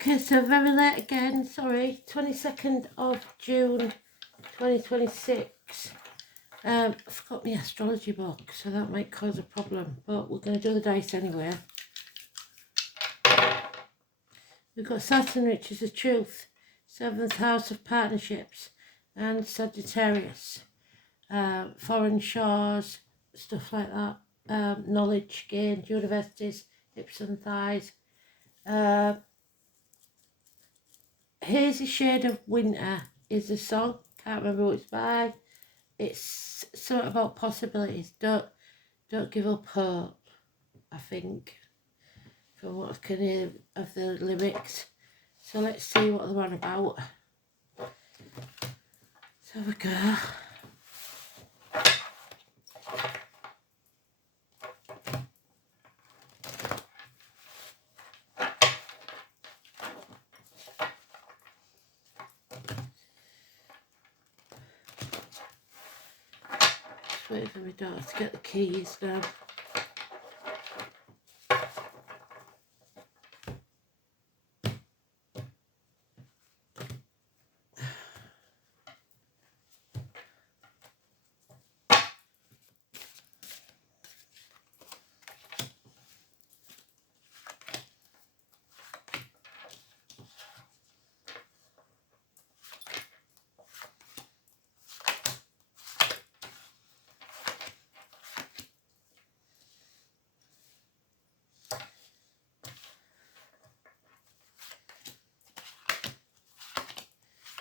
Okay, so very late again, sorry, 22nd of June 2026. I forgot my astrology book, so that might cause a problem, but we're going to do the dice anyway. We've got Saturn, which is the truth, 7th house of partnerships, and Sagittarius, foreign shores, stuff like that, knowledge gained, universities, hips and thighs. Hazy Shade of Winter is the song, can't remember who it's by. It's sort of about possibilities, don't give up hope, I think, from what I can hear of the lyrics. So let's see what they're on about. So we go. Just waiting for my daughter to get the keys now.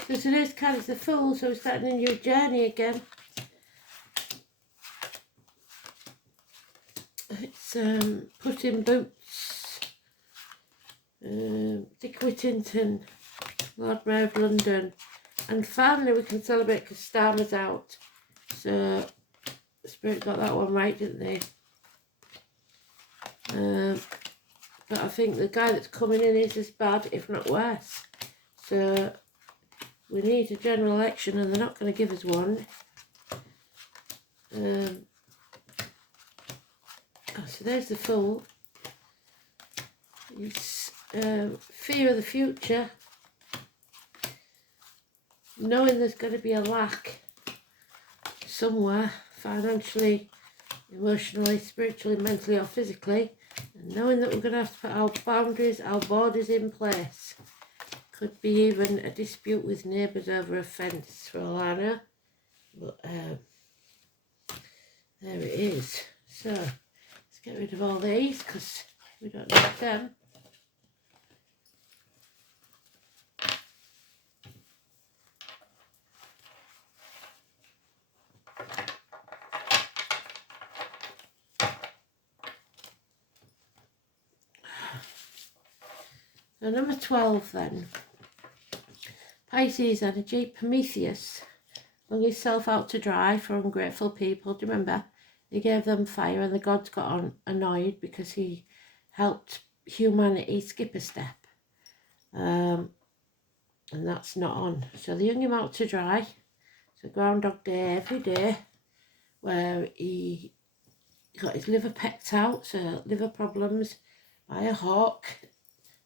So today's card is the Fool, so we're starting a new journey again. It's Puss Boots, Dick Whittington, Lord Mayor of London, and finally we can celebrate because Starmer's out. So Spirit got that one right, didn't they? But I think the guy that's coming in is as bad, if not worse. So we need a general election and they're not going to give us one. So there's the Fool. It's fear of the future. Knowing there's going to be a lack somewhere, financially, emotionally, spiritually, mentally or physically. And knowing that we're going to have to put our boundaries, our borders in place. Could be even a dispute with neighbours over a fence, for all I know. But there it is. So let's get rid of all these because we don't need them. So number 12 then. Pisces energy, Prometheus. Hung himself out to dry for ungrateful people. Do you remember? He gave them fire and the gods got annoyed because he helped humanity skip a step. And that's not on. So they hung him out to dry. So Groundhog Day every day, where he got his liver pecked out, so liver problems, by a hawk.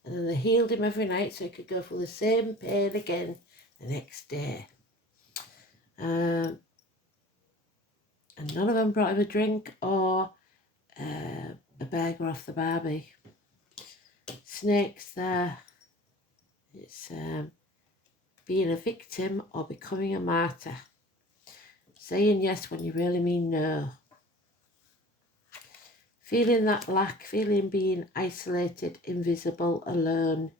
And then they healed him every night so he could go through the same pain again the next day. And none of them brought him a drink or a burger off the barbie. Snakes there. It's being a victim or becoming a martyr. Saying yes when you really mean no. Feeling that lack, feeling being isolated, invisible, alone.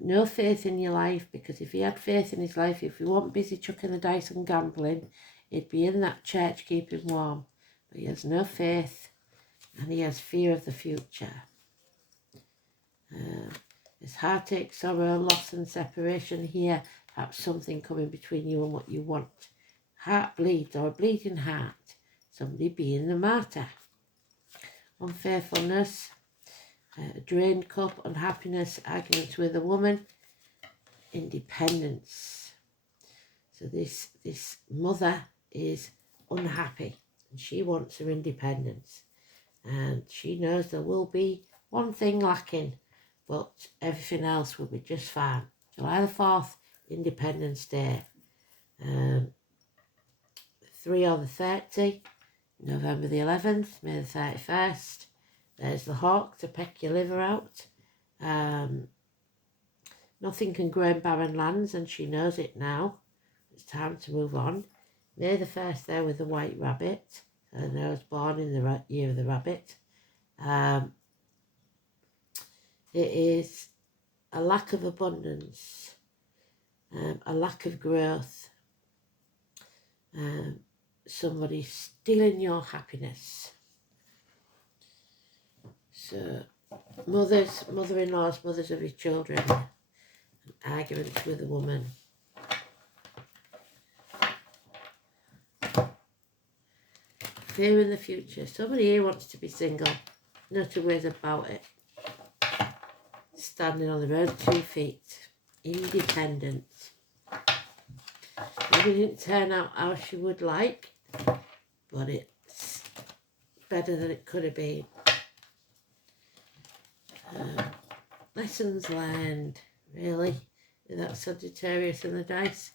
No faith in your life, because if he had faith in his life, if he wasn't busy chucking the dice and gambling, he'd be in that church keeping warm. But he has no faith and he has fear of the future. There's heartache, sorrow, loss and separation here. Perhaps something coming between you and what you want. Heart bleeds or a bleeding heart. Somebody being the martyr. Unfaithfulness, a drained cup, unhappiness, arguments with a woman, independence. So this mother is unhappy and she wants her independence. And she knows there will be one thing lacking, but everything else will be just fine. July the 4th, Independence Day. 3 or the 30, November the 11th, May the 31st. There's the hawk to peck your liver out. Nothing can grow in barren lands, and she knows it now. It's time to move on. May the 1st there with the white rabbit. And I was born in the year of the rabbit. It is a lack of abundance, a lack of growth, somebody stealing your happiness. So mothers, mother-in-laws, mothers of your children, arguments with a woman. Fear in the future. Somebody here wants to be single. No two ways about it. Standing on their own 2 feet. Independent. Maybe it didn't turn out how she would like, but it's better than it could have been. Lessons learned, really, with that Sagittarius in the dice.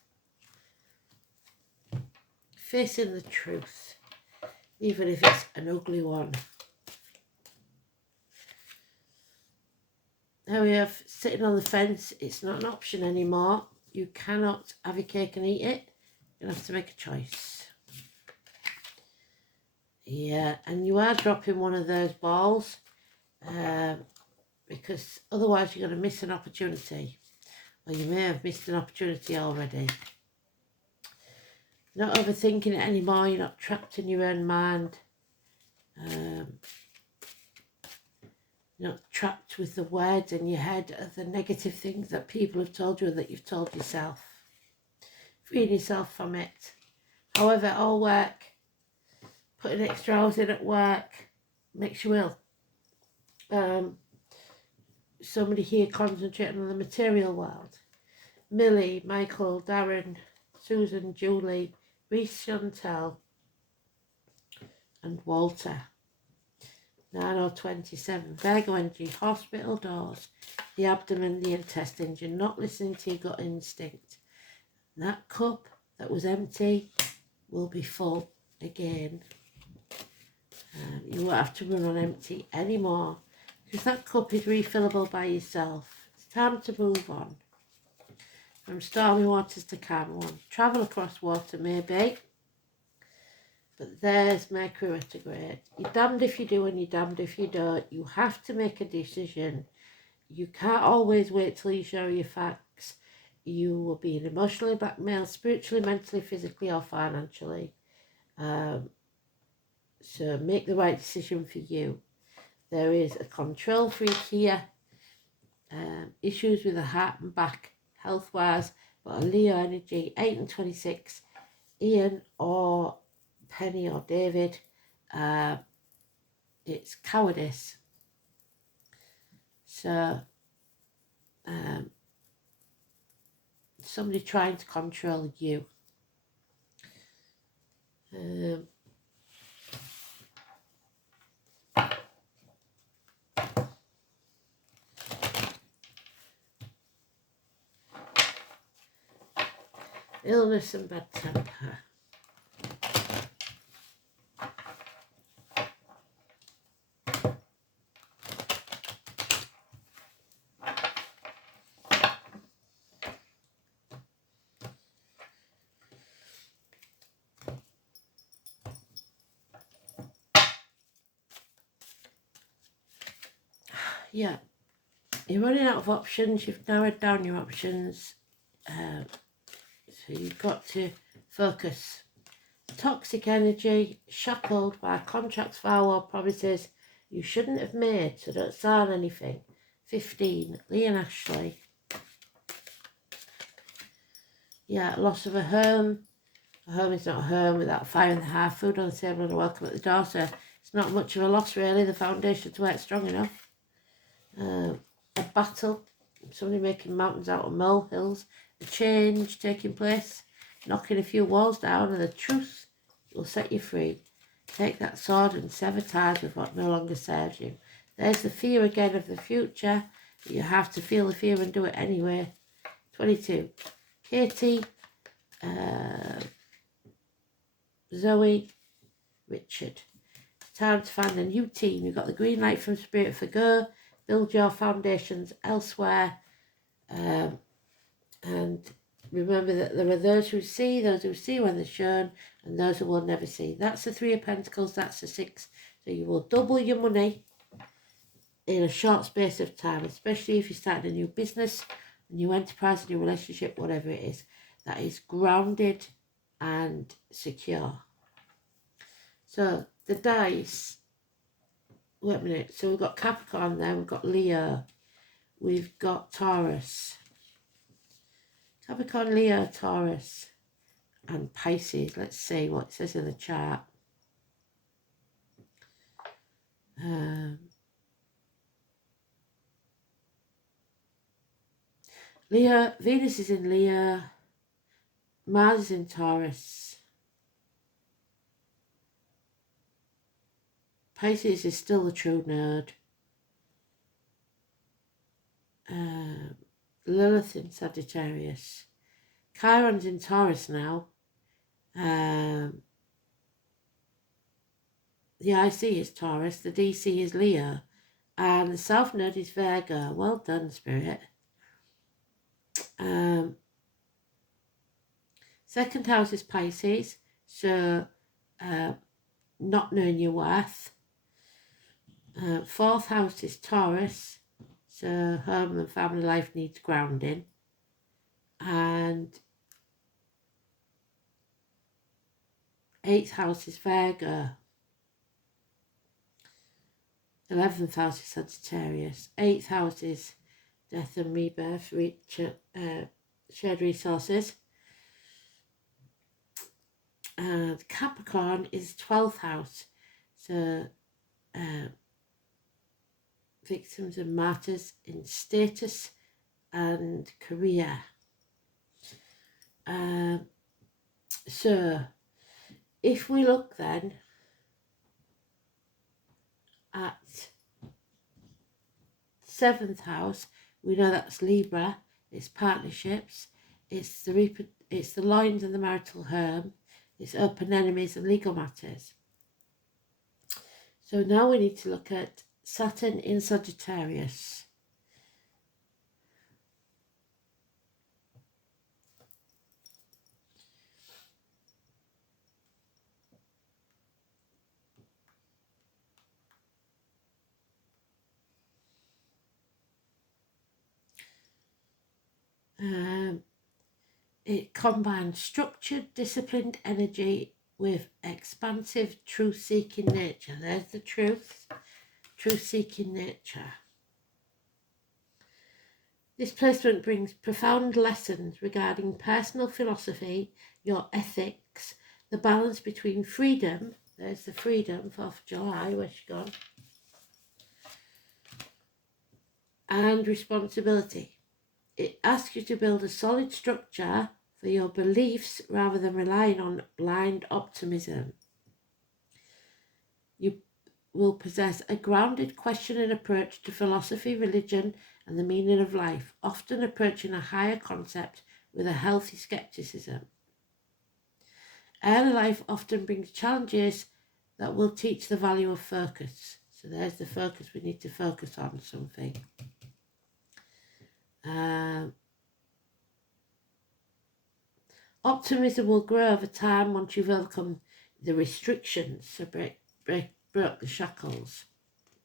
Facing the truth, even if it's an ugly one. Now we have sitting on the fence. It's not an option anymore. You cannot have your cake and eat it. You'll have to make a choice. Yeah, and you are dropping one of those balls because otherwise you're going to miss an opportunity. Or you may have missed an opportunity already. Not overthinking it anymore. You're not trapped in your own mind. Not trapped with the words in your head of the negative things that people have told you or that you've told yourself. Freeing yourself from it. However, it all work. Putting extra hours in at work makes you ill. Somebody here concentrating on the material world. Millie, Michael, Darren, Susan, Julie, Reese, Chantel, and Walter. 9 or 27. Virgo energy, hospital doors, the abdomen, the intestines. You're not listening to your gut instinct. And that cup that was empty will be full again. You won't have to run on empty anymore because that cup is refillable by yourself. It's time to move on. From stormy waters to calm ones. Travel across water maybe. But there's Mercury retrograde. You're damned if you do and you're damned if you don't. You have to make a decision. You can't always wait till you show your facts. You will be emotionally blackmailed, spiritually, mentally, physically or financially. So make the right decision for you. There is a control freak here. Issues with the heart and back, health-wise. But a Leo energy, 8 and 26. Ian or Penny or David, it's cowardice. So somebody trying to control you. Illness and bad temper. Yeah, you're running out of options. You've narrowed down your options. So you've got to focus. Toxic energy, shackled by contracts, vow or promises you shouldn't have made, so don't sign anything. 15, Leon Ashley. Yeah, loss of a home. A home is not a home without fire in the hearth, food on the table and a welcome at the door. So it's not much of a loss really. The foundation's worked strong enough. A battle, somebody making mountains out of molehills, a change taking place, knocking a few walls down, and the truth will set you free. Take that sword and sever ties with what no longer serves you. There's the fear again of the future, You have to feel the fear and do it anyway. 22. Katie, Zoe, Richard. It's time to find a new team. You've got the green light from Spirit for Go. Build your foundations elsewhere. And remember that there are those who see when they're shown, and those who will never see. That's the 3 of Pentacles, that's the 6. So you will double your money in a short space of time, especially if you're starting a new business, a new enterprise, a new relationship, whatever it is. That is grounded and secure. So the dice, wait a minute, so we've got Capricorn there, we've got Leo, we've got Taurus. Capricorn, Leo, Taurus, and Pisces. Let's see what it says in the chart. Leo, Venus is in Leo, Mars is in Taurus. Pisces is still the true node. Lilith in Sagittarius. Chiron's in Taurus now. The IC is Taurus, the DC is Leo, and the South Node is Virgo. Well done, Spirit. Second house is Pisces, so not knowing your worth. Fourth house is Taurus, so home and family life needs grounding. And 8th house is Virgo. 11th house is Sagittarius. 8th house is death and rebirth, shared resources. And Capricorn is 12th house, so victims and martyrs in status and career. So if we look then at 7th house, we know that's Libra. It's partnerships, it's the lines and the marital home, it's open enemies and legal matters. So now we need to look at Saturn in Sagittarius. It combines structured, disciplined energy with expansive, truth-seeking nature. There's the truth, truth-seeking nature. This placement brings profound lessons regarding personal philosophy, your ethics, the balance between freedom, there's the freedom, 4th of July, where's she gone, and responsibility. It asks you to build a solid structure for your beliefs rather than relying on blind optimism. You will possess a grounded, questioning approach to philosophy, religion, and the meaning of life, often approaching a higher concept with a healthy skepticism. Early life often brings challenges that will teach the value of focus. So there's the focus, we need to focus on something. Optimism will grow over time once you've overcome the restrictions, so break the shackles.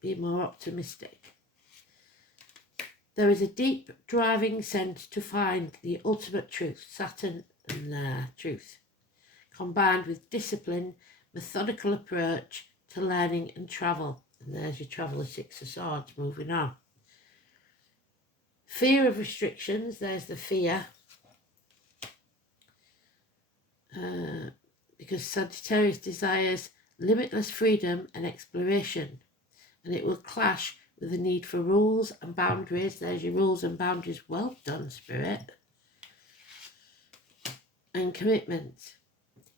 Be more optimistic. There is a deep driving sense to find the ultimate truth, Saturn and truth, combined with discipline, methodical approach to learning and travel. And there's your travel, the 6 of Swords, moving on. Fear of restrictions, there's the fear. Because Sagittarius desires limitless freedom and exploration, and it will clash with the need for rules and boundaries. There's your rules and boundaries. Well done, Spirit. And commitment.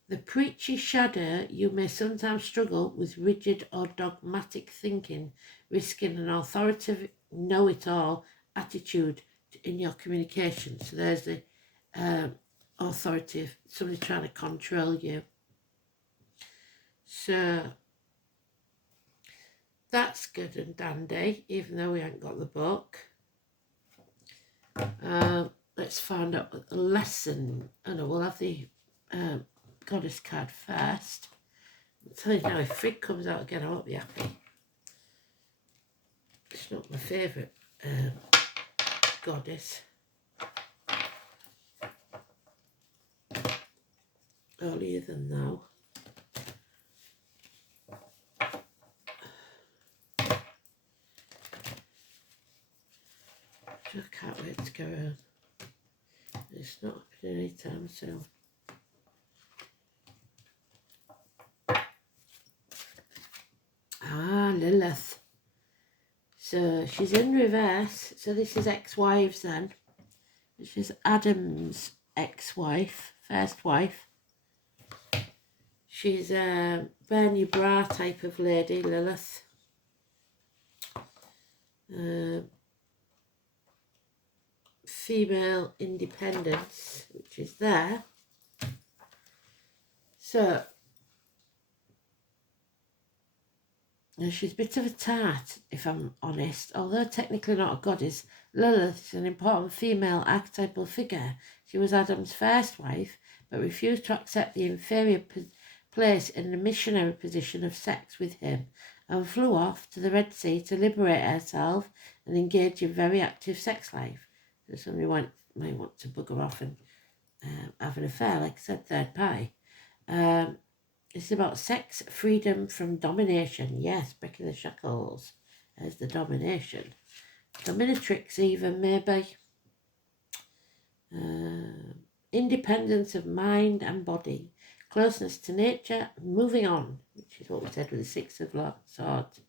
The preachy shadow, you may sometimes struggle with rigid or dogmatic thinking, risking an authoritative know-it-all attitude in your communication. So there's the authority of somebody trying to control you. So that's good and dandy, even though we haven't got the book. Let's find out what the lesson. Oh no, we'll have the goddess card first. I'll tell you now, if Frigg comes out again, I won't be happy. It's not my favourite goddess. Earlier than now. I can't wait to go around. It's not happening anytime soon. Ah, Lilith. So she's in reverse. So this is ex-wives then. This is Adam's ex-wife, first wife. She's a Bernie Bra type of lady, Lilith. Female independence, which is there. So she's a bit of a tart, if I'm honest. Although technically not a goddess, Lilith is an important female archetypal figure. She was Adam's first wife, but refused to accept the inferior place in the missionary position of sex with him, and flew off to the Red Sea to liberate herself and engage in very active sex life. So somebody might want to bugger off and have an affair, like I said, third party. It's about sex, freedom from domination. Yes, breaking the shackles as the domination. Dominatrix even, maybe. Independence of mind and body. Closeness to nature, moving on, which is what we said with the Six of Swords.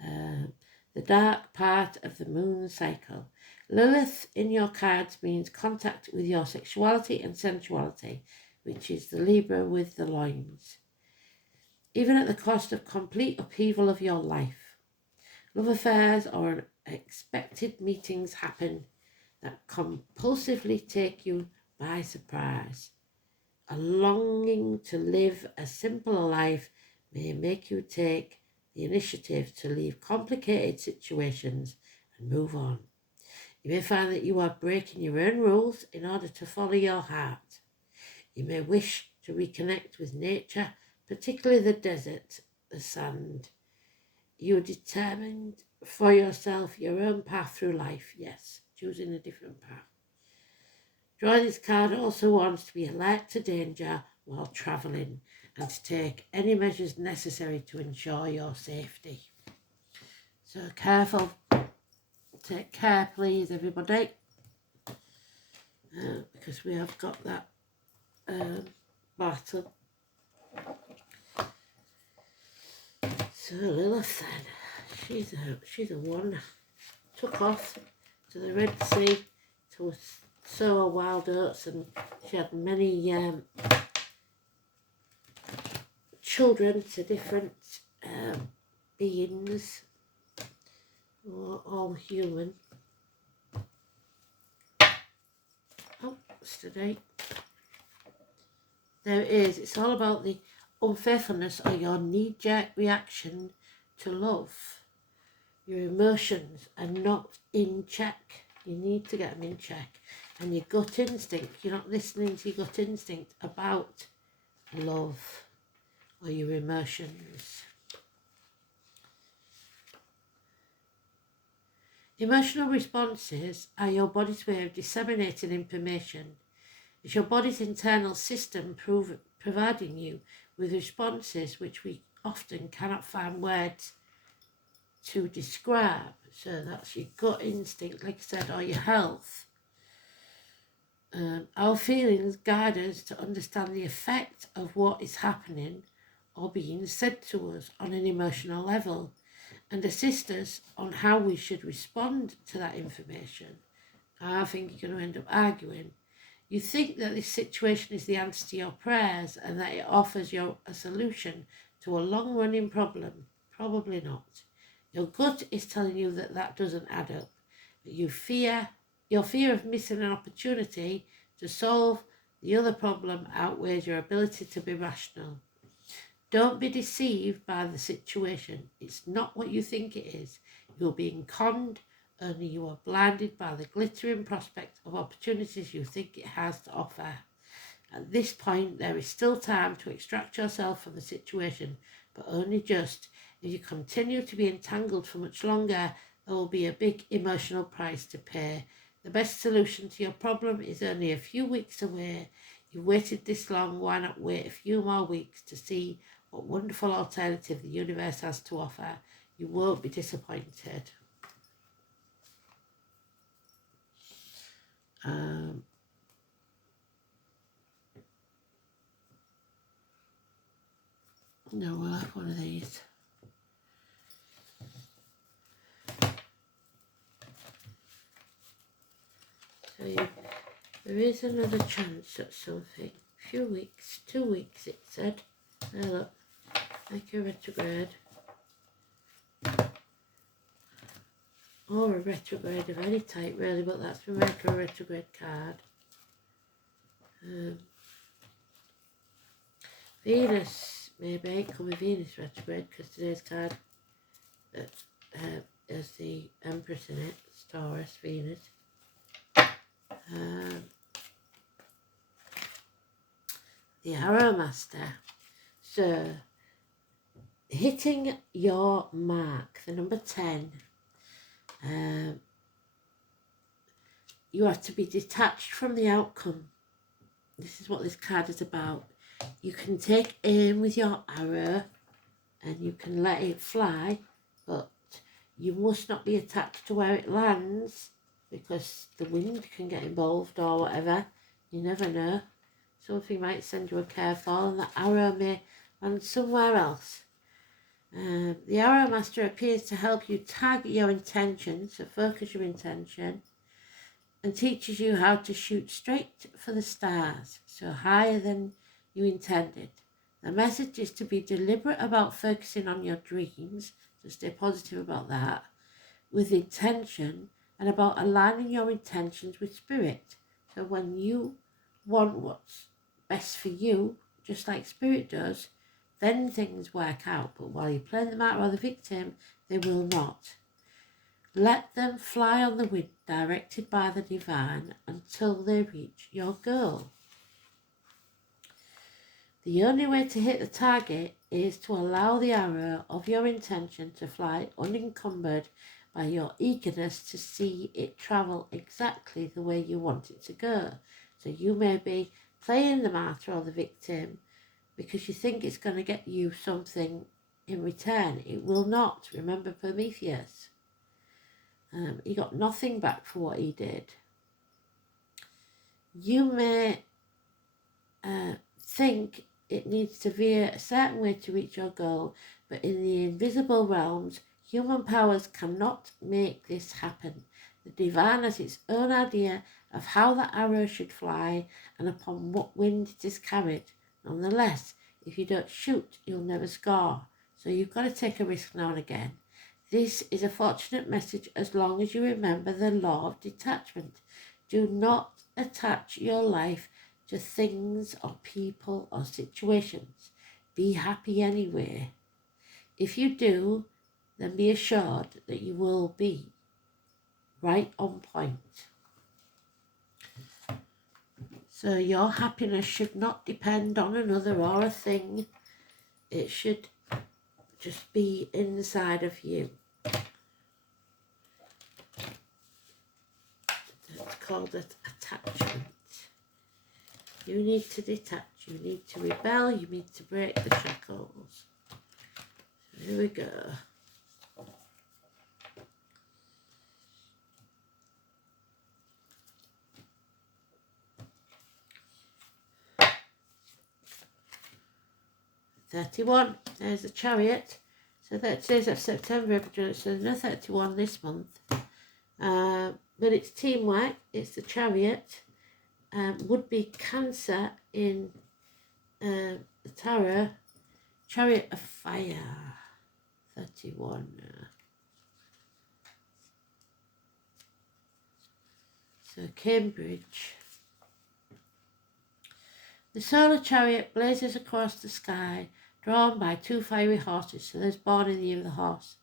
The dark part of the moon cycle. Lilith in your cards means contact with your sexuality and sensuality, which is the Libra with the loins. Even at the cost of complete upheaval of your life. Love affairs or unexpected meetings happen that compulsively take you by surprise. A longing to live a simpler life may make you take the initiative to leave complicated situations and move on. You may find that you are breaking your own rules in order to follow your heart. You may wish to reconnect with nature, particularly the desert, the sand. You are determined for yourself your own path through life, yes, choosing a different path. Drawing this card also wants to be alert to danger while travelling and to take any measures necessary to ensure your safety. So careful. Take care, please, everybody. Because we have got that battle. So Lilith then, she's a one. Took off to the Red Sea to sow wild oats, and she had many children to different beings, all human. Oh, yesterday. There it is. It's all about the unfaithfulness or your knee-jerk reaction to love. Your emotions are not in check. You need to get them in check. And your gut instinct, you're not listening to your gut instinct about love or your emotions. Emotional responses are your body's way of disseminating information. It's your body's internal system providing you with responses which we often cannot find words to describe. So that's your gut instinct, like I said, or your health. Our feelings guide us to understand the effect of what is happening or being said to us on an emotional level, and assist us on how we should respond to that information. I think you're going to end up arguing. You think that this situation is the answer to your prayers and that it offers you a solution to a long-running problem. Probably not. Your gut is telling you that that doesn't add up, your fear of missing an opportunity to solve the other problem outweighs your ability to be rational. Don't be deceived by the situation. It's not what you think it is. You're being conned, only you are blinded by the glittering prospect of opportunities you think it has to offer. At this point, there is still time to extract yourself from the situation, but only just. If you continue to be entangled for much longer, there will be a big emotional price to pay. The best solution to your problem is only a few weeks away. You've waited this long, why not wait a few more weeks to see what wonderful alternative the universe has to offer? You won't be disappointed. No, we'll have one of these. So there is another chance at something. A few weeks, 2 weeks it said. Now look, Mercury retrograde. Or a retrograde of any type really, but that's the Mercury retrograde card. Venus, maybe, it could be Venus retrograde because today's card has the Empress in it, it's Taurus, Venus. The Arrow Master. So, hitting your mark, the number 10. You have to be detached from the outcome. This is what this card is about. You can take aim with your arrow and you can let it fly, but you must not be attached to where it lands because the wind can get involved or whatever. You never know. Something might send you a curveball and the arrow may land somewhere else. The Arrow Master appears to help you target your intention, so focus your intention, and teaches you how to shoot straight for the stars, so higher than you intended. The message is to be deliberate about focusing on your dreams, so stay positive about that, with intention, and about aligning your intentions with spirit. So when you want what's best for you, just like spirit does, then things work out. But while you're playing the martyr or the victim, they will not. Let them fly on the wind, directed by the divine, until they reach your goal. The only way to hit the target is to allow the arrow of your intention to fly unencumbered by your eagerness to see it travel exactly the way you want it to go. So you may be playing the martyr or the victim because you think it's going to get you something in return. It will not. Remember Prometheus. He got nothing back for what he did. You may think it needs to veer a certain way to reach your goal, but in the invisible realms, human powers cannot make this happen. The divine has its own idea of how the arrow should fly and upon what wind it is carried. Nonetheless, if you don't shoot, you'll never score. So you've got to take a risk now and again. This is a fortunate message as long as you remember the law of detachment. Do not attach your life to things or people or situations. Be happy anyway. If you do, then be assured that you will be right on point. So your happiness should not depend on another or a thing. It should just be inside of you. It's called attachment. You need to detach, you need to rebel, you need to break the shackles. Here we go. $31, there's the Chariot. So that says of September, so there's no 31 this month. But it's teamwork, it's the Chariot. Would be Cancer in the Tarot. Chariot of Fire, 31. So Cambridge. The solar chariot blazes across the sky, drawn by two fiery horses, so there's born in the year of the horse.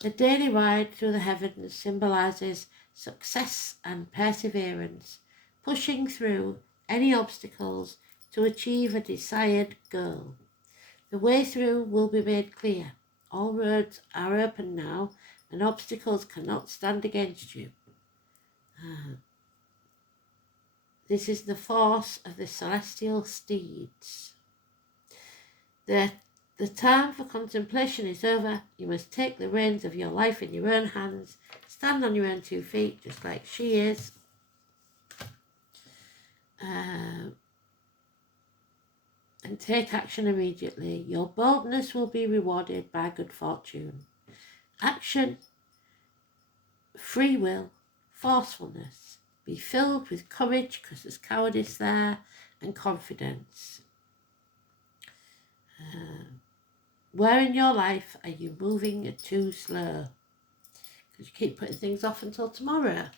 The daily ride through the heavens symbolises success and perseverance, pushing through any obstacles to achieve a desired goal. The way through will be made clear. All roads are open now, and obstacles cannot stand against you. This is the force of the celestial steeds. The time for contemplation is over. You must take the reins of your life in your own hands. Stand on your own 2 feet, just like she is. And take action immediately. Your boldness will be rewarded by good fortune. Action, free will, forcefulness. Be filled with courage, because there's cowardice there, and confidence. Where in your life are you moving too slow? Because you keep putting things off until tomorrow.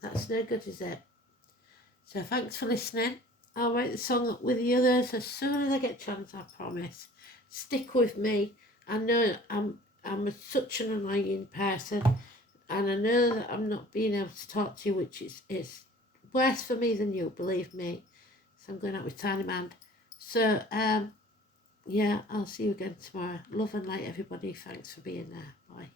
That's no good, is it? So thanks for listening. I'll write the song up with the others as soon as I get a chance, I promise. Stick with me. I know I'm such an annoying person, and I know that I'm not being able to talk to you, which is worse for me than you, believe me. So I'm going out with Tiny Man. So, yeah, I'll see you again tomorrow. Love and light, everybody. Thanks for being there. Bye.